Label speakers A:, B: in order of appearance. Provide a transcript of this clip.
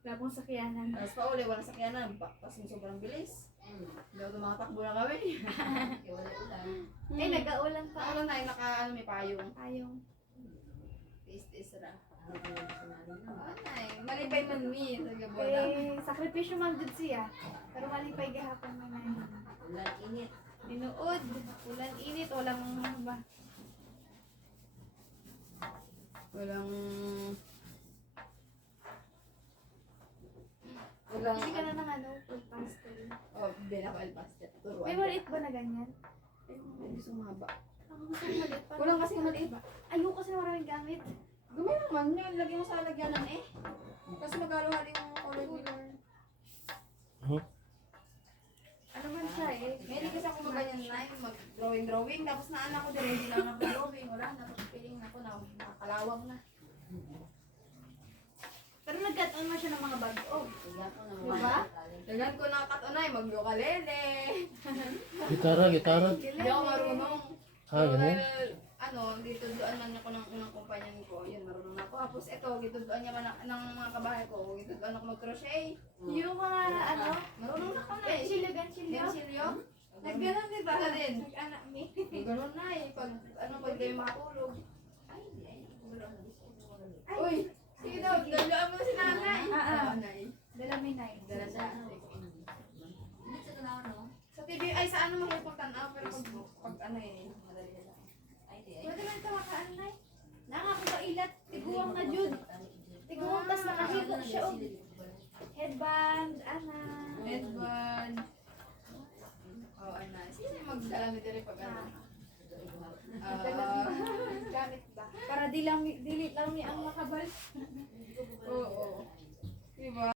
A: Wala pong sakyanan.
B: Tapos pa uli, walang sakyanan. Kasi sobrang bilis. Hindi ako tumaktakbo na kami.
A: Eh, nag-aulan pa.
B: Ano na, may payong.
A: Ayong.
B: Tiis-tiis ra. Ay, malipay man mi. Nagabola.
A: Eh, sakripisyo man dun siya. Pero malipay gahapon man na.
C: Ulan init.
A: Inuod. Ulan init. Walang ano ba. Hindi ka na ng ano, full pastel.
B: Oh, binakal pastel. Turuan.
A: May maliit ba na ganyan?
B: Ay, gusto maba.
A: Ako gusto ng maliit pa.
B: Kulang kasi maliit.
A: Ayoko kasi na maraming gamit.
B: Gumay naman yun. Lagyan mo sa lagyanan eh. Kasi magalo-halo yung color nila.
A: Ano man siya eh.
B: May kasi ako maganyan na yung mag-drawing. Tapos na anak ko, ready lang na drawing. Wala na. Piling ako na. Nakakalawang na.
A: Pero nagkataon mo siya ng mga bago.
C: Kaya ko na
A: Diba?
B: Dagan ko na katunay, mag-ukulele.
D: Gitara.
B: Hindi ako marunong.
D: Ganun?
B: Dito doon man ako ng unang kumpanyan ko. Yun, marunong ako. Tapos ito, dito doon niya man ng mga kabahay ko. Dito doon ako mag-crochet.
A: Yung mga ano,
B: Marunong na ako na eh.
A: ganchilyo, ganchilyo.
B: Ganchilyo? Nagganon din ba din?
A: Nag-anak mi.
B: Ganun na eh. Pag kayo makatulog. Uy!